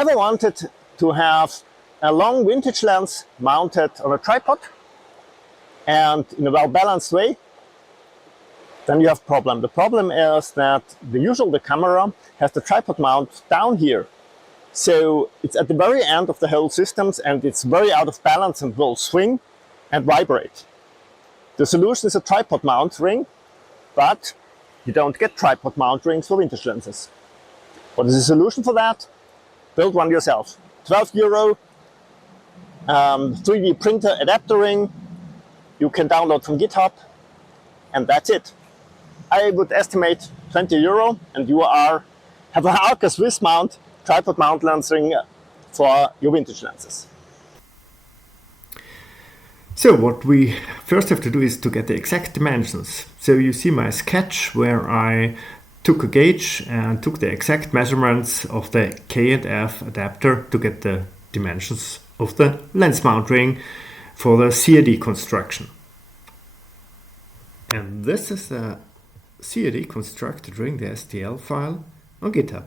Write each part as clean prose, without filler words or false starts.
ever wanted to have a long vintage lens mounted on a tripod and in a well-balanced way, then you have a problem. The problem is that the camera has the tripod mount down here. So it's at the very end of the whole systems and it's very out of balance and will swing and vibrate. The solution is a tripod mount ring, but you don't get tripod mount rings for vintage lenses. What is the solution for that? Build one yourself. €12, 3D printer adapter ring, you can download from GitHub, and that's it. I would estimate €20 and you have an Arca-Swiss mount, tripod mount lens ring for your vintage lenses. So what we first have to do is to get the exact dimensions. So you see my sketch where I took a gauge and took the exact measurements of the K&F adapter to get the dimensions of the lens mount ring for the CAD construction. And this is the CAD constructed ring, the stl-file, on GitHub.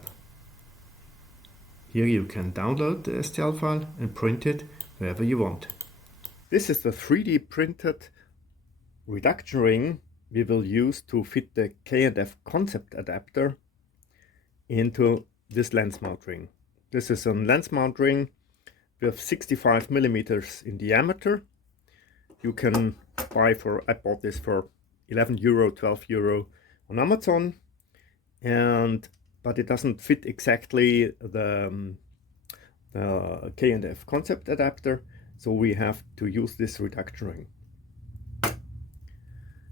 Here you can download the stl-file and print it wherever you want. This is the 3D printed reduction ring we will use to fit the K&F-concept adapter into this lens mount ring. This is a lens mount ring with 65 millimeters in diameter. You can buy I bought this for €11, €12 on Amazon, but it doesn't fit exactly the K&F-concept adapter. So we have to use this reduction ring.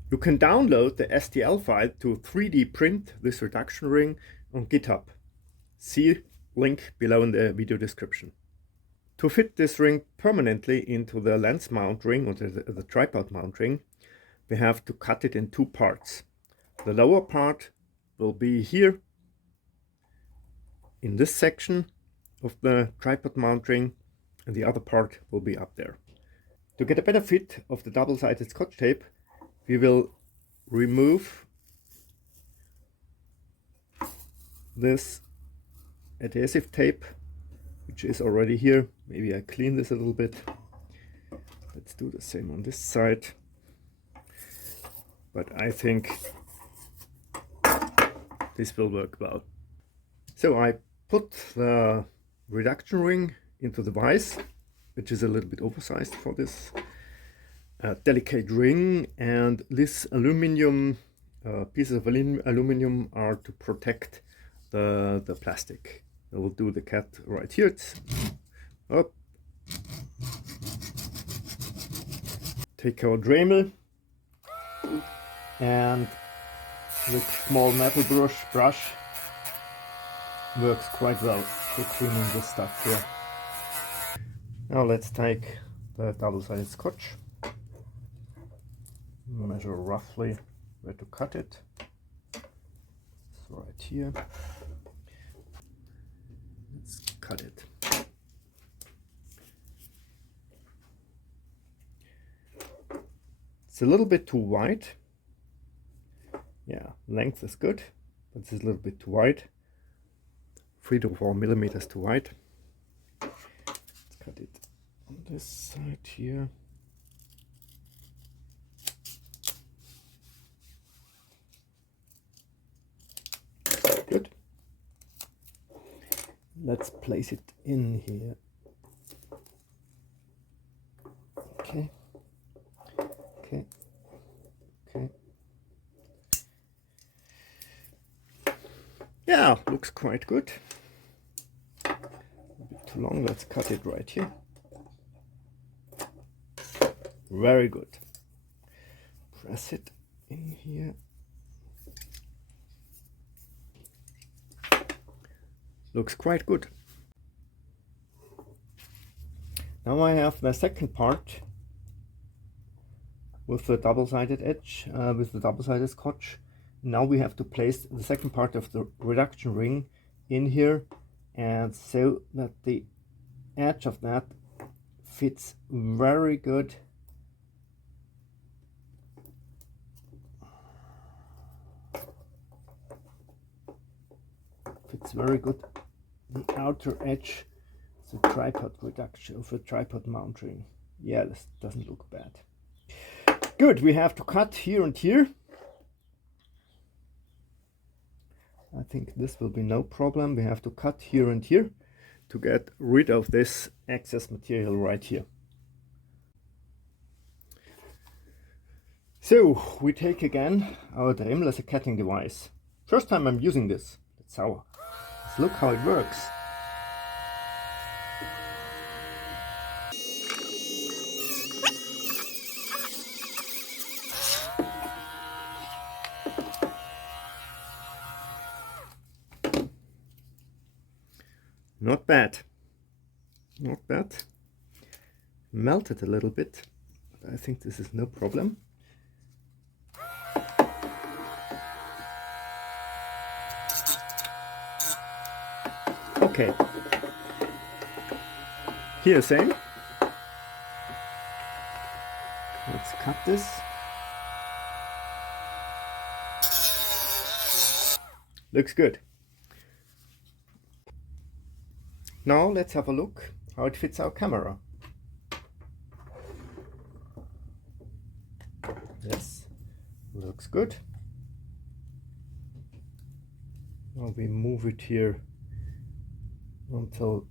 You can download the stl-file to 3D print this reduction ring on GitHub. See link below in the video description. To fit this ring permanently into the lens mount ring or the tripod mount ring, we have to cut it in two parts. The lower part will be here in this section of the tripod mount ring, and the other part will be up there. To get a better fit of the double-sided scotch tape, we will remove this adhesive tape, which is already here. Maybe I clean this a little bit. Let's do the same on this side. But I think this will work well. So I put the reduction ring into the vise, which is a little bit oversized for this delicate ring, and this aluminum pieces of aluminum are to protect the plastic. I will do the cat right here. It's up. Take our Dremel and with small metal brush works quite well for cleaning this stuff here. Now let's take the double-sided scotch, measure roughly where to cut it. It's right here. Let's cut it. It's a little bit too wide. Yeah, length is good, but it's a little bit too wide. 3 to 4 millimeters too wide. Let's cut it on this side here. Good. Let's place it in here. Okay. Okay. Okay. Yeah, looks quite good. A bit too long, let's cut it right here. Very good. Press it in here. Looks quite good. Now I have the second part with the double-sided edge, with the double-sided scotch. Now we have to place the second part of the reduction ring in here, and so that the edge of that fits very good. Fits very good the outer edge the tripod reduction for tripod mounting. Yeah, this doesn't look bad. Good, we have to cut here and here. I think this will be no problem. We have to cut here and here to get rid of this excess material right here. So we take again our Dremel as a cutting device. First time I'm using this. Let's look how it works. Not bad. Not bad. Melted a little bit, but I think this is no problem. Okay. Here, same. Let's cut this. Looks good. Now let's have a look how it fits our camera. Yes, looks good. Now we move it here until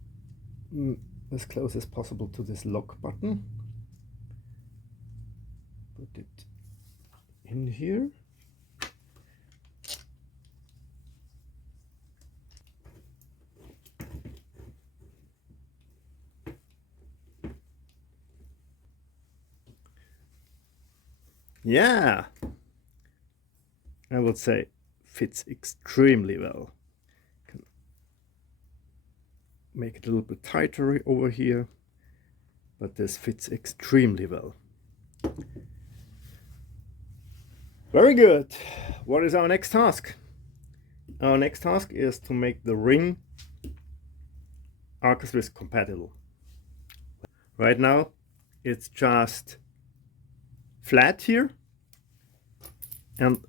as close as possible to this lock button. Put it in here. Yeah, I would say fits extremely well. Can make it a little bit tighter over here, but this fits extremely well. Very good. What is our next task? Our next task is to make the ring Arca-Swiss compatible. Right now it's just flat here, and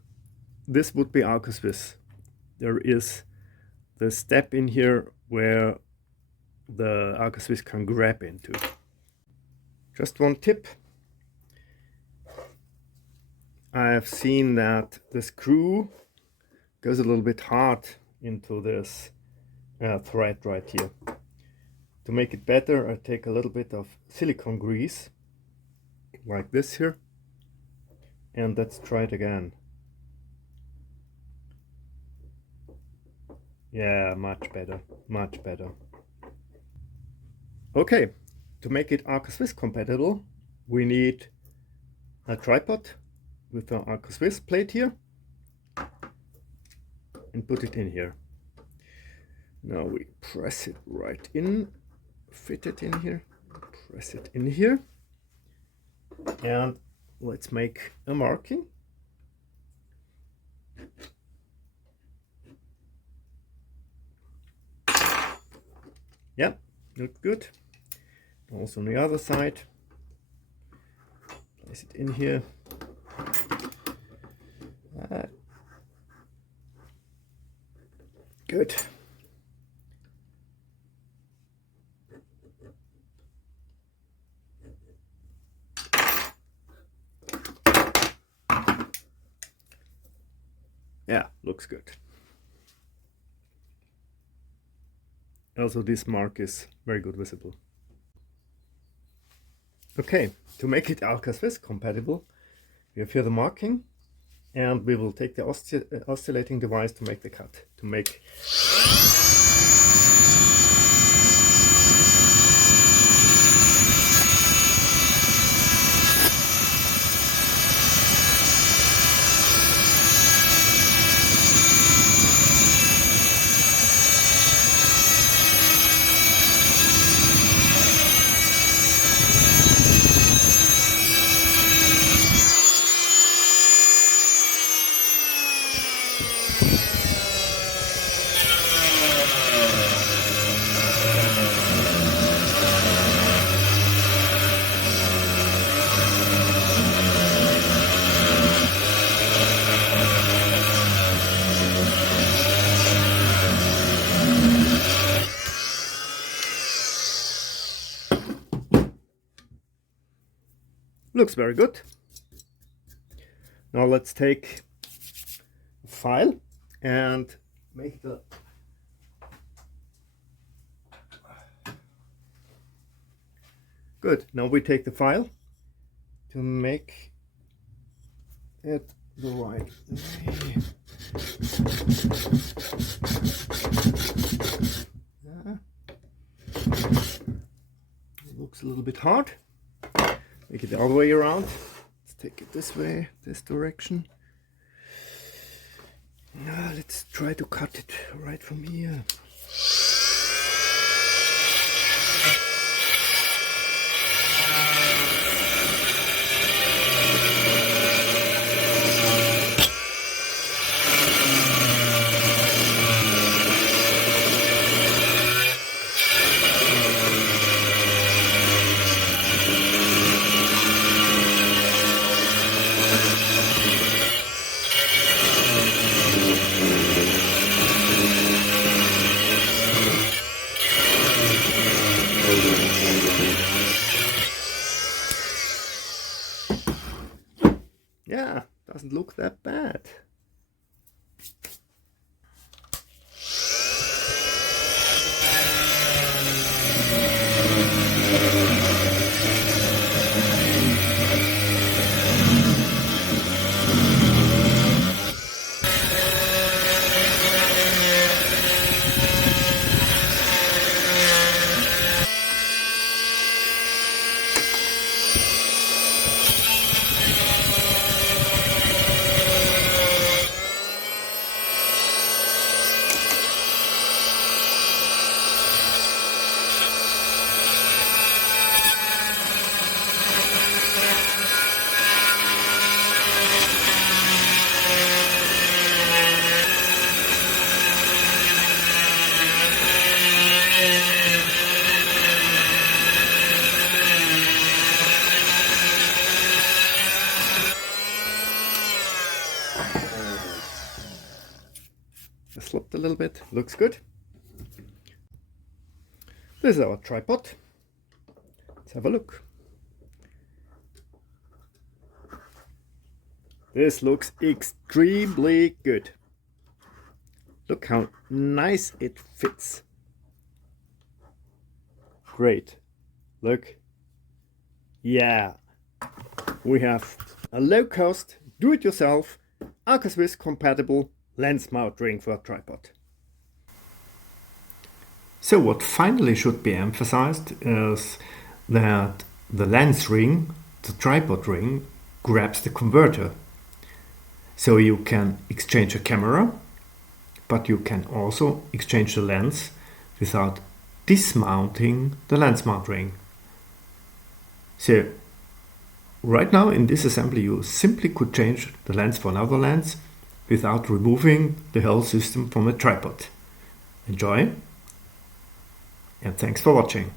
this would be Arca-Swiss. There is the step in here where the Arca-Swiss can grab into. Just one tip. I have seen that the screw goes a little bit hard into this thread right here. To make it better, I take a little bit of silicone grease like this here. And let's try it again. Yeah, much better, much better. Okay, to make it Arca-Swiss compatible, we need a tripod with the Arca-Swiss plate here and put it in here. Now we press it right in, fit it in here, press it in here, and let's make a marking. Yeah, looks good. Also on the other side. Place it in here. Good. Yeah, looks good. Also, this mark is very good visible. Okay, to make it Arca-Swiss compatible, we have here the marking, and we will take the oscillating device to make the cut. Looks very good. Now let's take a file and make the good. Now we take the file to make it the right way. It looks a little bit hard. Make it the other way around. Let's take it this way, this direction. Now let's try to cut it right from here. Yeah, doesn't look that bad. I slipped a little bit, looks good. This is our tripod. Let's have a look. This looks extremely good. Look how nice it fits. Great. Look. Yeah. We have a low cost, do-it-yourself, Arca-Swiss compatible lens mount ring for a tripod. So what finally should be emphasized is that the lens ring, the tripod ring, grabs the converter. So you can exchange a camera, but you can also exchange the lens without dismounting the lens mount ring. So right now in this assembly you simply could change the lens for another lens without removing the whole system from a tripod. Enjoy, and thanks for watching.